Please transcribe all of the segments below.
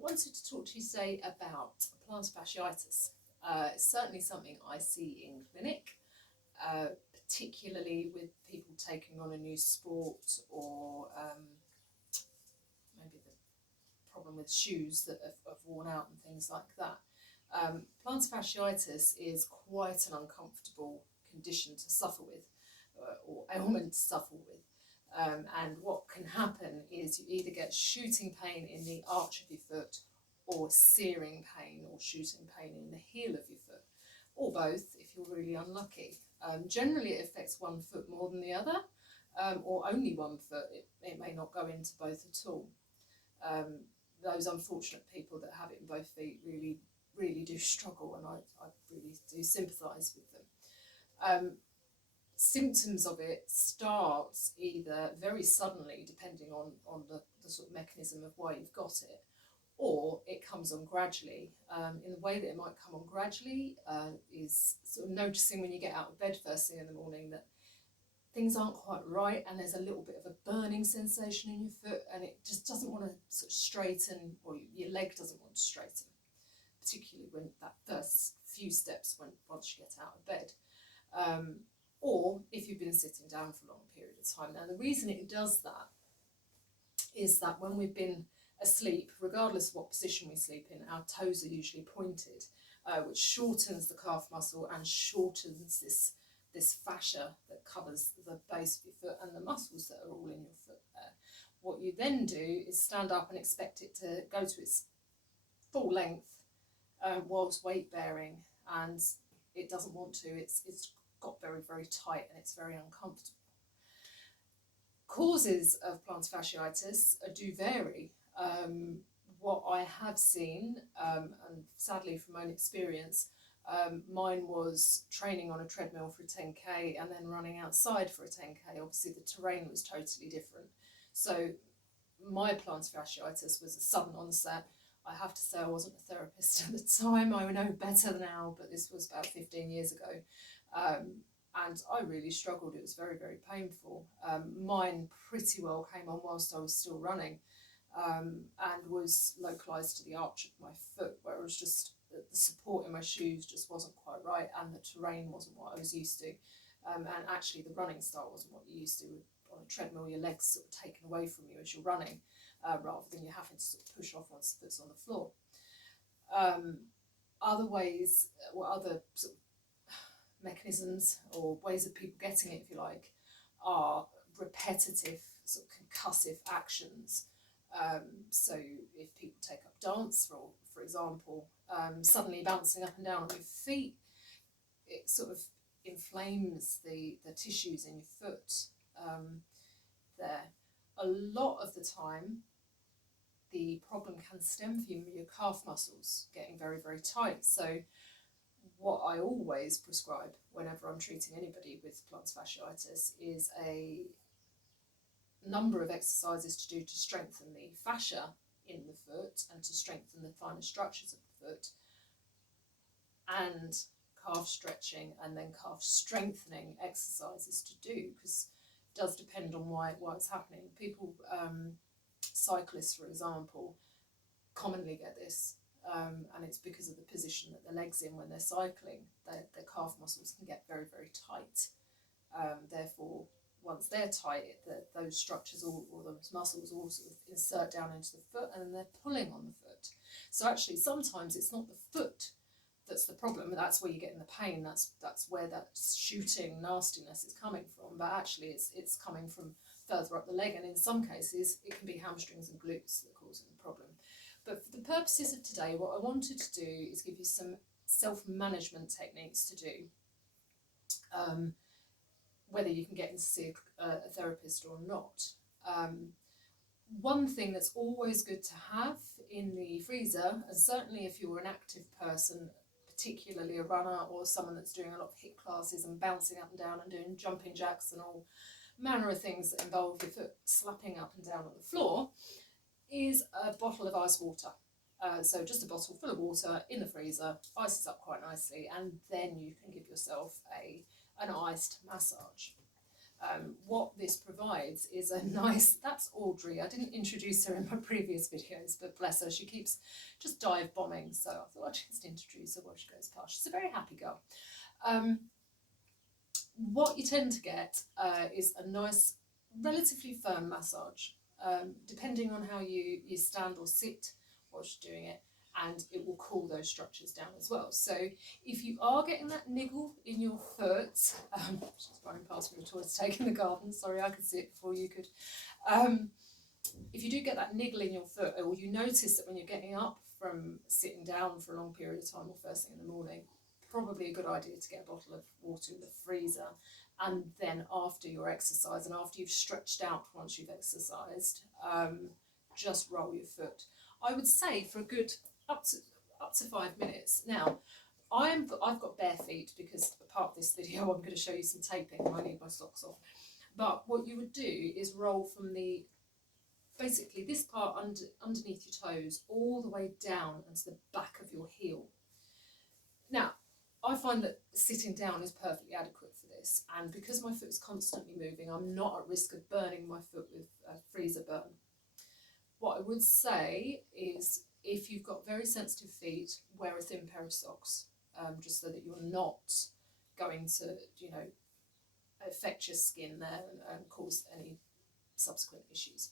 Wanted to talk to you today about plantar fasciitis. It's certainly something I see in clinic, particularly with people taking on a new sport or maybe the problem with shoes that have worn out and things like that. Plantar fasciitis is quite an uncomfortable condition to suffer with, or ailment to suffer with. And what can happen is you either get shooting pain in the arch of your foot, or searing pain or shooting pain in the heel of your foot, or both if you're really unlucky. Generally it affects one foot more than the other, or only one foot. It may not go into both at all. Those unfortunate people that have it in both feet really do struggle, and I really do sympathise with them. Symptoms of it start either very suddenly, depending on the sort of mechanism of why you've got it, or it comes on gradually. In the way that it might come on gradually is sort of noticing when you get out of bed first thing in the morning that things aren't quite right, and there's a little bit of a burning sensation in your foot, and it just doesn't want to sort of straighten, or your leg doesn't want to straighten, particularly when that first few steps once you get out of bed. Or if you've been sitting down for a long period of time. Now, the reason it does that is that when we've been asleep, regardless of what position we sleep in, our toes are usually pointed, which shortens the calf muscle and shortens this fascia that covers the base of your foot and the muscles that are all in your foot there. What you then do is stand up and expect it to go to its full length whilst weight bearing, and it doesn't want to. It's got very tight, and it's very uncomfortable. Causes of plantar fasciitis do vary. What I have seen, and sadly from my own experience, mine was training on a treadmill for a 10k and then running outside for a 10k. Obviously the terrain was totally different. So my plantar fasciitis was a sudden onset. I have to say I wasn't a therapist at the time. I know better now, but this was about 15 years ago. And I really struggled. It was very painful. Mine pretty well came on whilst I was still running, and was localised to the arch of my foot, where it was just the support in my shoes just wasn't quite right, and the terrain wasn't what I was used to, and actually the running style wasn't what you're used to. On a treadmill, your legs sort of taken away from you as you're running, rather than you having to sort of push off once the foot's on the floor. Other ways, or other sort of mechanisms or ways of people getting it, if you like, are repetitive sort of concussive actions. So if people take up dance, for example, suddenly bouncing up and down on your feet, it sort of inflames the tissues in your foot there. A lot of the time the problem can stem from your calf muscles getting very tight. So what I always prescribe whenever I'm treating anybody with plantar fasciitis is a number of exercises to do to strengthen the fascia in the foot and to strengthen the finer structures of the foot, and calf stretching and then calf strengthening exercises to do, because it does depend on why it's happening. People, cyclists for example, commonly get this. And it's because of the position that the leg's in when they're cycling. Their calf muscles can get very tight. Therefore, once they're tight, those structures or those muscles all sort of insert down into the foot, and then they're pulling on the foot. So actually, sometimes it's not the foot that's the problem. That's where you're getting the pain. That's where that shooting nastiness is coming from. But actually, it's coming from further up the leg, and in some cases, it can be hamstrings and glutes that are causing the problem. But for the purposes of today, what I wanted to do is give you some self-management techniques to do, whether you can get in to see a therapist or not. One thing that's always good to have in the freezer, and certainly if you're an active person, particularly a runner or someone that's doing a lot of HIIT classes and bouncing up and down and doing jumping jacks and all manner of things that involve your foot slapping up and down on the floor, is a bottle of ice water. So just a bottle full of water in the freezer, ices up quite nicely, and then you can give yourself an iced massage. What this provides is a nice, that's Audrey, I didn't introduce her in my previous videos, but bless her, she keeps just dive bombing, so I thought I'd just introduce her while she goes past. She's a very happy girl. What you tend to get is a nice, relatively firm massage, depending on how you stand or sit whilst you're doing it, and it will cool those structures down as well. So if you are getting that niggle in your foot, just running past me with toys to take in the garden, sorry, I could see it before you could. If you do get that niggle in your foot, or you notice that when you're getting up from sitting down for a long period of time or first thing in the morning, probably a good idea to get a bottle of water in the freezer, and then after your exercise and after you've stretched out once you've exercised, just roll your foot. I would say for a good up to 5 minutes. Now, I've got bare feet because part of this video I'm going to show you some taping and I need my socks off. But what you would do is roll from basically this part underneath your toes all the way down into the back of your heel. Now, I find that sitting down is perfectly adequate for this, and because my foot is constantly moving, I'm not at risk of burning my foot with a freezer burn. What I would say is, if you've got very sensitive feet, wear a thin pair of socks, just so that you're not going to, affect your skin there and cause any subsequent issues.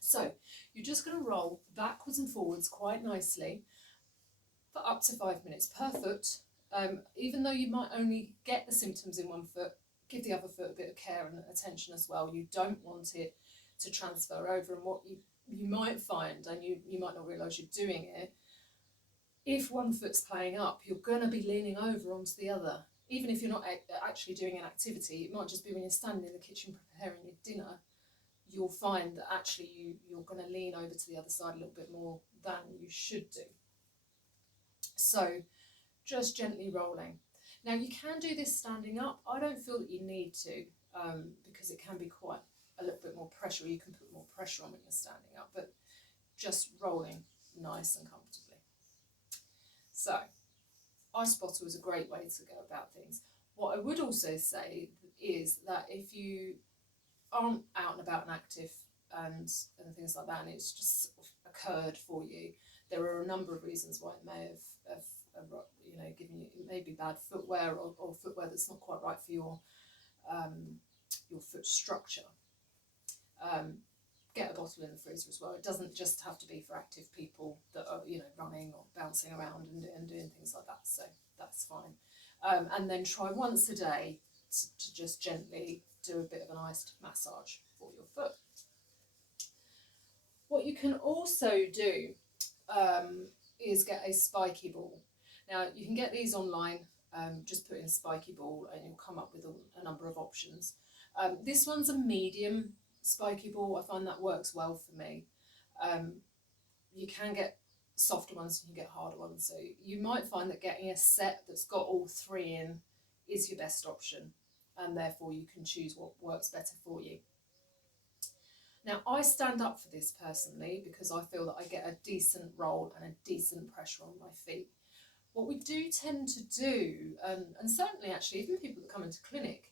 So you're just going to roll backwards and forwards quite nicely for up to 5 minutes per foot. Even though you might only get the symptoms in one foot, give the other foot a bit of care and attention as well. You don't want it to transfer over, and what you might find, and you might not realise you're doing it, if one foot's playing up, you're going to be leaning over onto the other. Even if you're not actually doing an activity, it might just be when you're standing in the kitchen preparing your dinner, you'll find that actually you're going to lean over to the other side a little bit more than you should do. So just gently rolling. Now, you can do this standing up. I don't feel that you need to, because it can be quite a little bit more pressure. You can put more pressure on when you're standing up, but just rolling nice and comfortably. So, Ice Spotter is a great way to go about things. What I would also say is that if you aren't out and about and active and things like that, and it's just sort of occurred for you, there are a number of reasons why it may have given you, it may be bad footwear or footwear that's not quite right for your foot structure. Get a bottle in the freezer as well. It doesn't just have to be for active people that are running or bouncing around and doing things like that, so that's fine. And then try once a day to just gently do a bit of an iced massage for your foot. What you can also do is get a spiky ball. Now, you can get these online, just put in spiky ball and you'll come up with a number of options. This one's a medium spiky ball. I find that works well for me. You can get softer ones, you can get harder ones, so you might find that getting a set that's got all three in is your best option, and therefore you can choose what works better for you. Now, I stand up for this personally because I feel that I get a decent roll and a decent pressure on my feet. What we do tend to do, and certainly actually even people that come into clinic,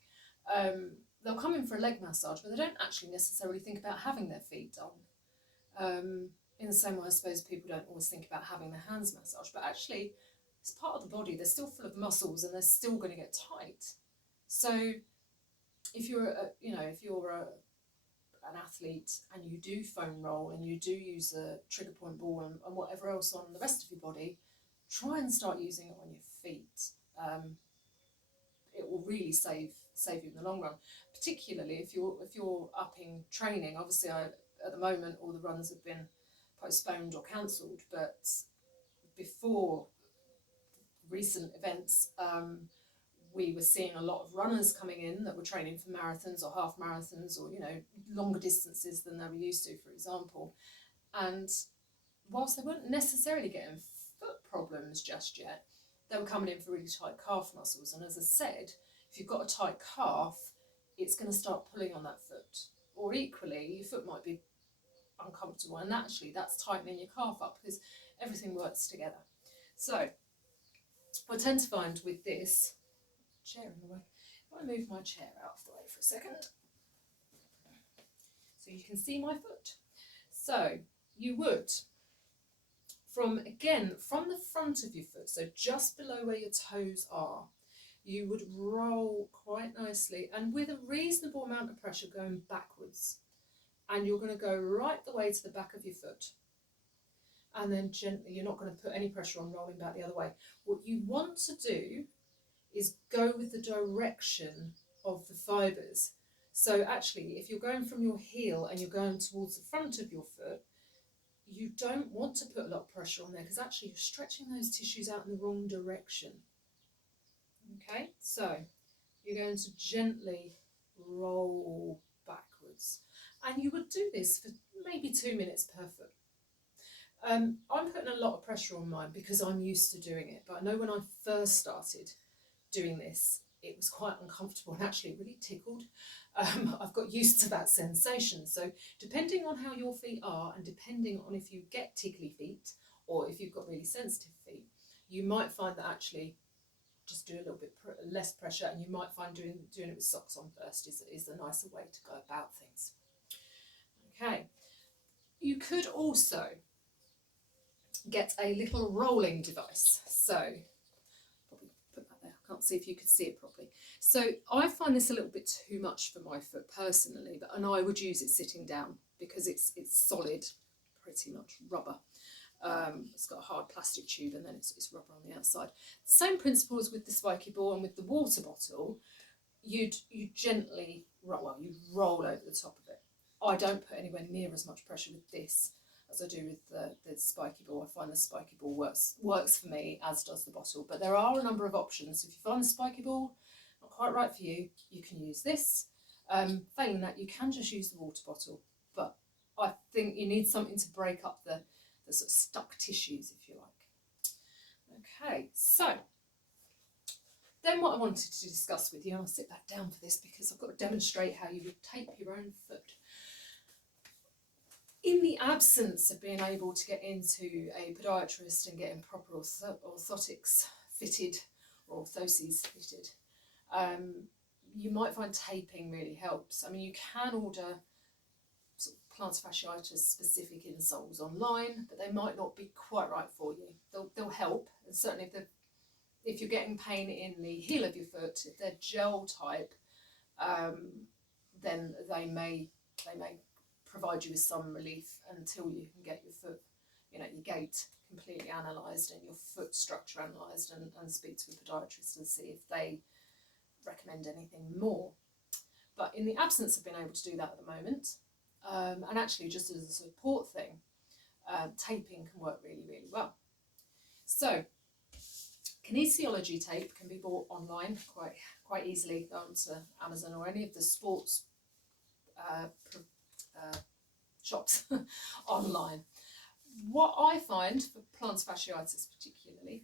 they'll come in for a leg massage, but they don't actually necessarily think about having their feet done. In the same way, I suppose people don't always think about having their hands massaged, but actually it's part of the body. They're still full of muscles and they're still going to get tight. So if you're an athlete and you do foam roll and you do use a trigger point ball and whatever else on the rest of your body, try and start using it on your feet. It will really save you in the long run, particularly if you're upping training. Obviously, at the moment all the runs have been postponed or cancelled, but before recent events, we were seeing a lot of runners coming in that were training for marathons or half marathons or longer distances than they were used to, for example. And whilst they weren't necessarily getting foot problems just yet, they were coming in for really tight calf muscles. And as I said, if you've got a tight calf, it's going to start pulling on that foot. Or equally, your foot might be uncomfortable, and naturally that's tightening your calf up because everything works together. So I tend to find with this chair in the way, I'll move my chair out of the way for a second so you can see my foot. So you would, from the front of your foot, so just below where your toes are, you would roll quite nicely and with a reasonable amount of pressure going backwards. And you're going to go right the way to the back of your foot. And then gently, you're not going to put any pressure on rolling back the other way. What you want to do is go with the direction of the fibres. So actually, if you're going from your heel and you're going towards the front of your foot, you don't want to put a lot of pressure on there because actually you're stretching those tissues out in the wrong direction. Okay, so you're going to gently roll backwards. And you would do this for maybe 2 minutes per foot. I'm putting a lot of pressure on mine because I'm used to doing it, but I know when I first started doing this, it was quite uncomfortable and actually really tickled. I've got used to that sensation. So depending on how your feet are and depending on if you get tickly feet or if you've got really sensitive feet, you might find that actually just do a little bit less pressure, and you might find doing it with socks on first is a nicer way to go about things. Okay, you could also get a little rolling device. So probably put that there. I can't see if you could see it properly. So I find this a little bit too much for my foot personally, and I would use it sitting down because it's solid, pretty much rubber. It's got a hard plastic tube and then it's rubber on the outside. Same principle as with the spiky ball and with the water bottle. You gently you roll over the top of it. I don't put anywhere near as much pressure with this as I do with the spiky ball. I find the spiky ball works for me, as does the bottle. But there are a number of options. If you find the spiky ball not quite right for you, you can use this. Failing that, you can just use the water bottle. But I think you need something to break up the sort of stuck tissues, if you like. Okay, so then what I wanted to discuss with you, and I'll sit back down for this because I've got to demonstrate how you would tape your own foot. In the absence of being able to get into a podiatrist and getting proper orthotics fitted or orthoses fitted, you might find taping really helps. I mean, you can order sort of plantar fasciitis specific insoles online, but they might not be quite right for you. They'll help, and certainly if you're getting pain in the heel of your foot, if they're gel type, then they may provide you with some relief until you can get your foot, your gait completely analysed and your foot structure analysed, and speak to a podiatrist and see if they recommend anything more. But in the absence of being able to do that at the moment, and actually just as a support thing, taping can work really, really well. So kinesiology tape can be bought online quite easily. Go onto Amazon or any of the sports shops online. What I find for plantar fasciitis particularly,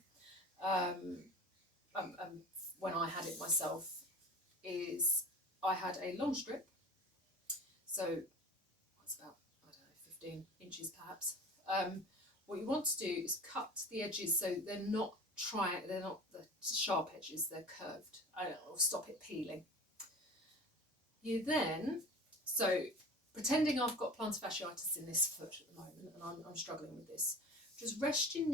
when I had it myself, is I had a long strip, so it's about, I don't know, 15 inches perhaps. What you want to do is cut the edges so they're not the sharp edges, they're curved. It'll stop it peeling. You then, so pretending I've got plantar fasciitis in this foot at the moment and I'm struggling with this, just rest your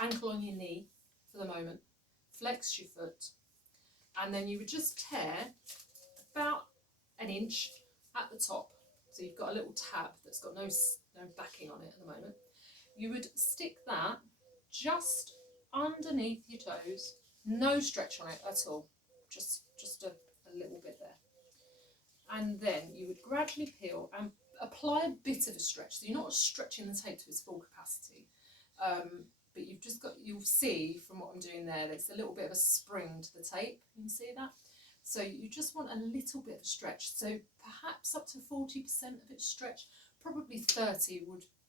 ankle on your knee for the moment, flex your foot, and then you would just tear about an inch at the top. So you've got a little tab that's got no backing on it at the moment. You would stick that just underneath your toes, no stretch on it at all, just a little bit there. And then you would gradually peel and apply a bit of a stretch. So you're not stretching the tape to its full capacity, but you'll see from what I'm doing there's a little bit of a spring to the tape. You can see that? So you just want a little bit of stretch. So perhaps up to 40% of it stretch, probably 30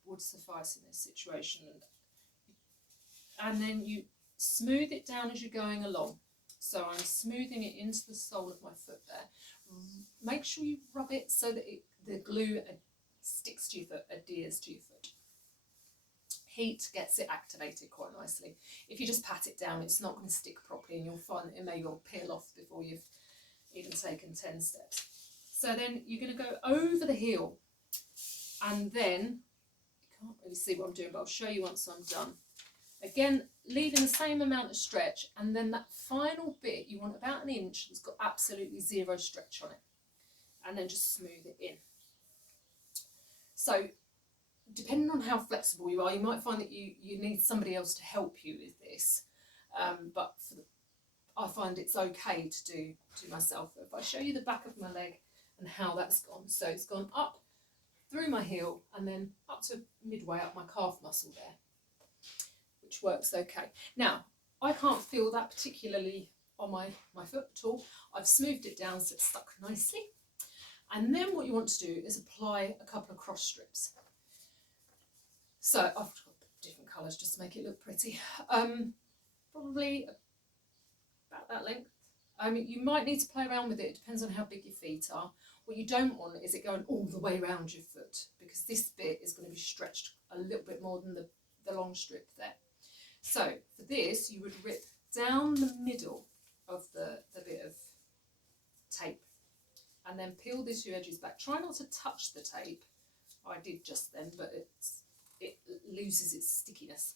would suffice in this situation. And then you smooth it down as you're going along. So I'm smoothing it into the sole of my foot there. Make sure you rub it so that the glue sticks to your foot, adheres to your foot. Heat gets it activated quite nicely. If you just pat it down, it's not going to stick properly, and you'll find that it may well peel off before you've even taken 10 steps. So then you're going to go over the heel, and then you can't really see what I'm doing, but I'll show you once I'm done. Again, leaving the same amount of stretch, and then that final bit, you want about 1 inch that's got absolutely zero stretch on it, and then just smooth it in. So depending on how flexible you are, you might find that you need somebody else to help you with this, but I find it's okay to do myself. If I show you the back of my leg and how that's gone, so it's gone up through my heel and then up to midway up my calf muscle there, which works okay. Now, I can't feel that particularly on my foot at all. I've smoothed it down so it's stuck nicely. And then what you want to do is apply a couple of cross strips. So I've got different colours just to make it look pretty. Probably about that length. You might need to play around with it. It depends on how big your feet are. What you don't want is it going all the way around your foot, because this bit is going to be stretched a little bit more than the long strip there. So for this, you would rip down the middle of the bit of tape and then peel the 2 edges back. Try not to touch the tape. I did just then, but it loses its stickiness.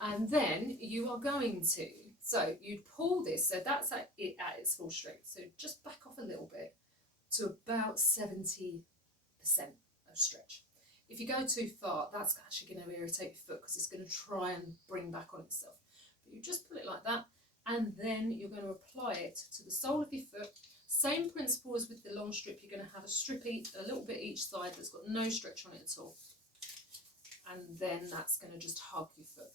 And then you are going to, so you'd pull this, so that's at its full strength. So just back off a little bit to about 70% of stretch. If you go too far, that's actually going to irritate your foot because it's going to try and bring back on itself. But you just pull it like that, and then you're going to apply it to the sole of your foot. Same principle as with the long strip. You're going to have a strip a little bit each side that's got no stretch on it at all. And then that's going to just hug your foot.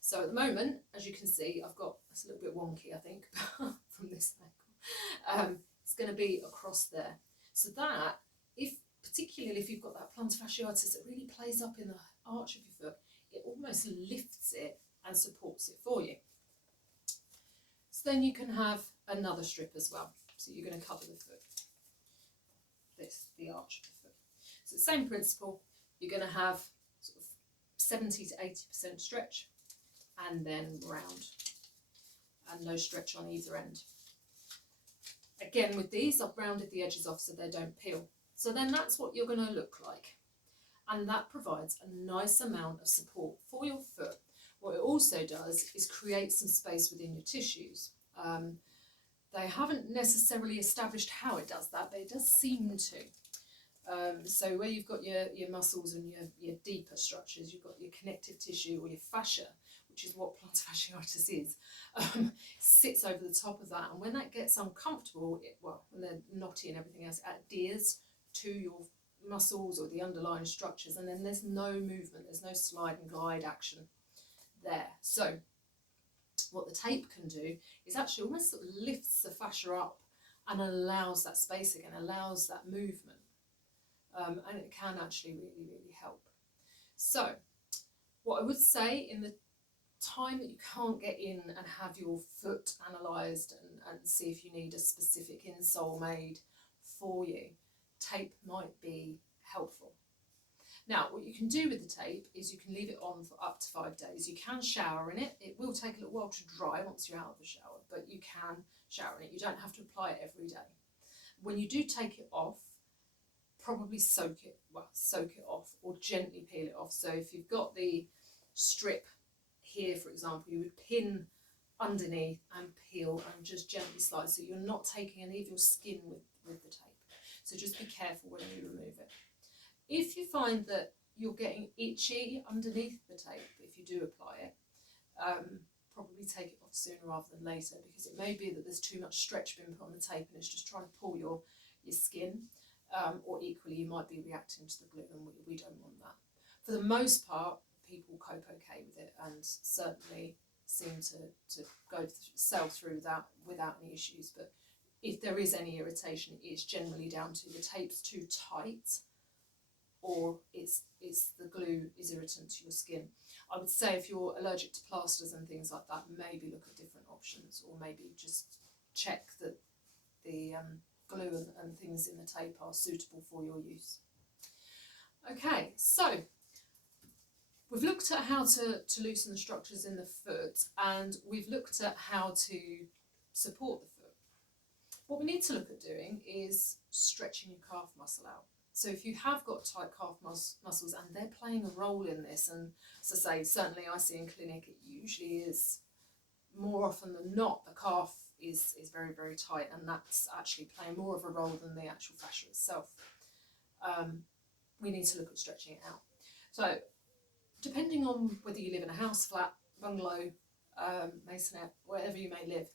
So at the moment, as you can see, I've got, it's a little bit wonky, I think, from this angle. It's going to be across there. So that, particularly if you've got that plantar fasciitis that really plays up in the arch of your foot, it almost lifts it and supports it for you. So then you can have another strip as well. So you're going to cover the foot, the arch of the foot. So same principle, you're going to have sort of 70 to 80% stretch, and then round, and no stretch on either end. Again, with these, I've rounded the edges off so they don't peel. So then that's what you're going to look like. And that provides a nice amount of support for your foot. What it also does is create some space within your tissues. They haven't necessarily established how it does that, but it does seem to. So where you've got your muscles and your deeper structures, you've got your connective tissue or your fascia, which is what plantar fasciitis is, sits over the top of that. And when that gets uncomfortable, when they're knotty and everything else, it adheres to your muscles or the underlying structures, and then there's no movement, there's no slide and glide action there. So what the tape can do is actually almost sort of lifts the fascia up and allows that space again, allows that movement. And it can actually really, really help. So what I would say, in the time that you can't get in and have your foot analysed and see if you need a specific insole made for you, tape might be helpful. Now, what you can do with the tape is you can leave it on for up to 5 days. You can shower in it. It will take a little while to dry once you're out of the shower, but you can shower in it. You don't have to apply it every day. When you do take it off, probably soak it off or gently peel it off. So if you've got the strip here, for example, you would pin underneath and peel and just gently slide, so you're not taking any of your skin with the tape. So just be careful when you remove it. If you find that you're getting itchy underneath the tape, if you do apply it, probably take it off sooner rather than later, because it may be that there's too much stretch being put on the tape and it's just trying to pull your skin, or equally you might be reacting to the glue, and we don't want that. For the most part, people cope okay with it and certainly seem to sail through that without any issues. But if there is any irritation, it's generally down to the tape's too tight, or it's the glue is irritant to your skin. I would say if you're allergic to plasters and things like that, maybe look at different options, or maybe just check that the glue and things in the tape are suitable for your use. Okay, so We've looked at how to loosen the structures in the foot, and we've looked at how to support the foot. What we need to look at doing is stretching your calf muscle out. So if you have got tight calf muscles and they're playing a role in this, and as I say, certainly I see in clinic, it usually is more often than not, the calf is very, very tight, and that's actually playing more of a role than the actual fascia itself. We need to look at stretching it out. So depending on whether you live in a house, flat, bungalow, masonette, wherever you may live,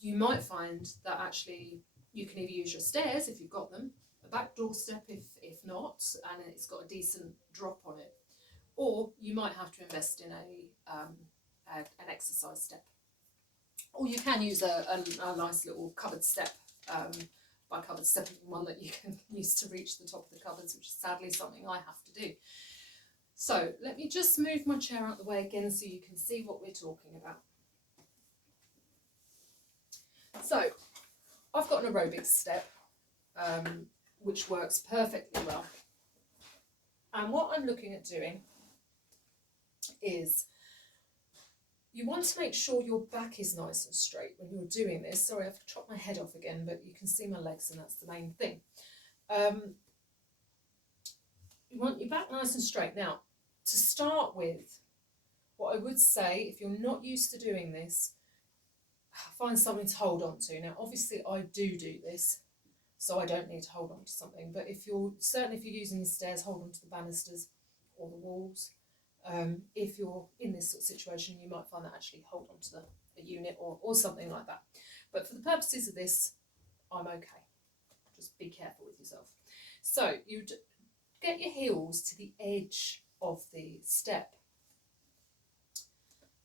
you might find that actually you can either use your stairs if you've got them, a back door step if not, and it's got a decent drop on it, or you might have to invest in an exercise step. Or you can use a nice little cupboard step. By cupboard step, one that you can use to reach the top of the cupboards, which is sadly something I have to do. So let me just move my chair out the way again so you can see what we're talking about. So I've got an aerobics step, which works perfectly well. And what I'm looking at doing is, you want to make sure your back is nice and straight when you're doing this. Sorry, I've chopped my head off again, but you can see my legs, and that's the main thing. You want your back nice and straight. Now, to start with, what I would say, if you're not used to doing this, find something to hold on to. Now, obviously, I do this, so I don't need to hold on to something. But if you're using the stairs, hold on to the banisters or the walls. If you're in this sort of situation, you might find that actually hold on to a unit or something like that. But for the purposes of this, I'm okay. Just be careful with yourself. So you get your heels to the edge of the step,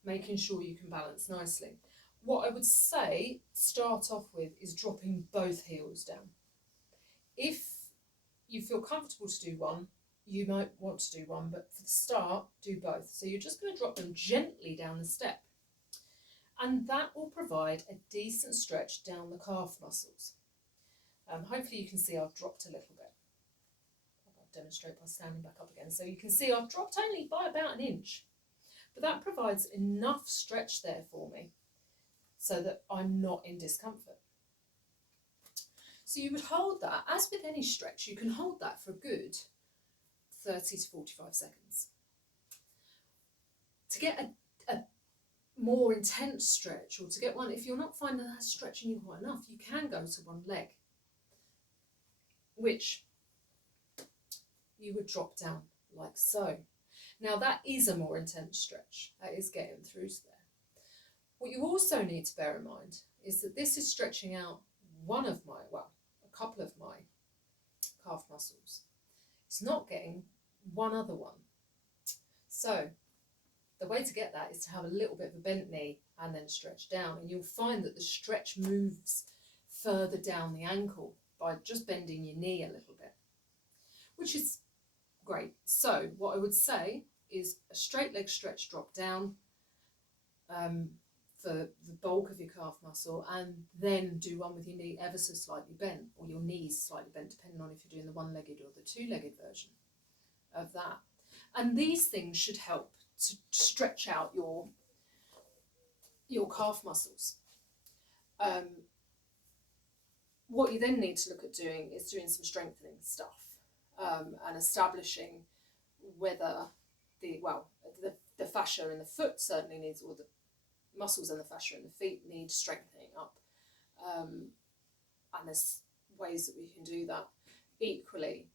making sure you can balance nicely. What I would say, start off with, is dropping both heels down. If you feel comfortable to do one, you might want to do one, but for the start, do both. So you're just going to drop them gently down the step, and that will provide a decent stretch down the calf muscles. Hopefully you can see I've dropped a little bit. I'll demonstrate by standing back up again. So you can see I've dropped only by about 1 inch, but that provides enough stretch there for me so that I'm not in discomfort. So you would hold that, as with any stretch, you can hold that for a good 30 to 45 seconds. To get a more intense stretch, or to get one, if you're not finding that stretching you quite enough, you can go to one leg, which you would drop down like so. Now that is a more intense stretch, that is getting through to there. What you also need to bear in mind is that this is stretching out a couple of my calf muscles. It's not getting one other one. So the way to get that is to have a little bit of a bent knee and then stretch down, and you'll find that the stretch moves further down the ankle by just bending your knee a little bit, which is great. So what I would say is a straight leg stretch, drop down for the bulk of your calf muscle, and then do one with your knee ever so slightly bent, or your knees slightly bent, depending on if you're doing the one-legged or the two-legged version of that. And these things should help to stretch out your calf muscles. What you then need to look at doing is doing some strengthening stuff, and establishing whether the fascia in the foot certainly needs, or the muscles in the fascia in the feet need strengthening up, and there's ways that we can do that. Equally,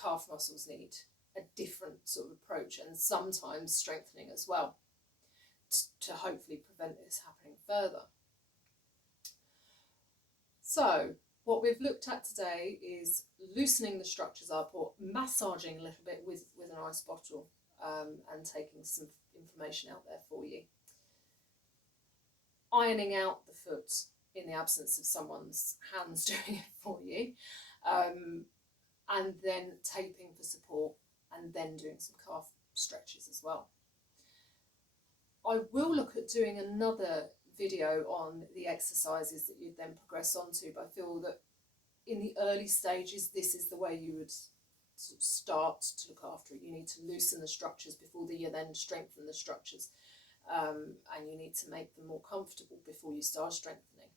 calf muscles need a different sort of approach, and sometimes strengthening as well, to hopefully prevent this happening further. So what we've looked at today is loosening the structures up, or massaging a little bit with an ice bottle, and taking some information out there for you. Ironing out the foot in the absence of someone's hands doing it for you, and then taping for support, and then doing some calf stretches as well. I will look at doing another video on the exercises that you'd then progress on to, but I feel that in the early stages this is the way you would sort of start to look after it. You need to loosen the structures before you then strengthen the structures, and you need to make them more comfortable before you start strengthening.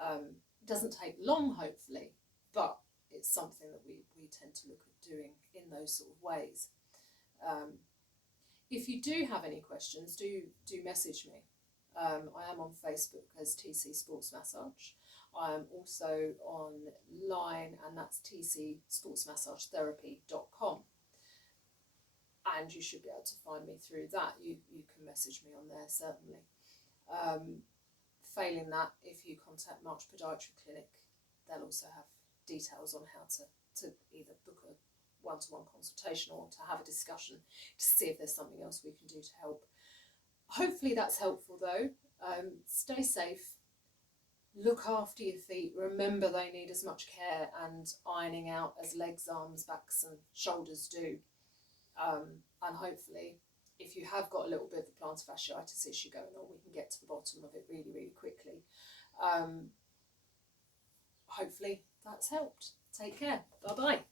It doesn't take long, hopefully, but it's something that we tend to look at doing in those sort of ways. If you do have any questions, do message me. I am on Facebook as TC Sports Massage. I am also online, and that's tcsportsmassagetherapy.com. And you should be able to find me through that. You can message me on there, certainly. Failing that, if you contact March Podiatry Clinic, they'll also have details on how to either book a one-to-one consultation or to have a discussion to see if there's something else we can do to help. Hopefully that's helpful though. Stay safe, look after your feet, remember they need as much care and ironing out as legs, arms, backs and shoulders do. And hopefully if you have got a little bit of the plantar fasciitis issue going on, we can get to the bottom of it really, really quickly. Hopefully that's helped. Take care. Bye-bye.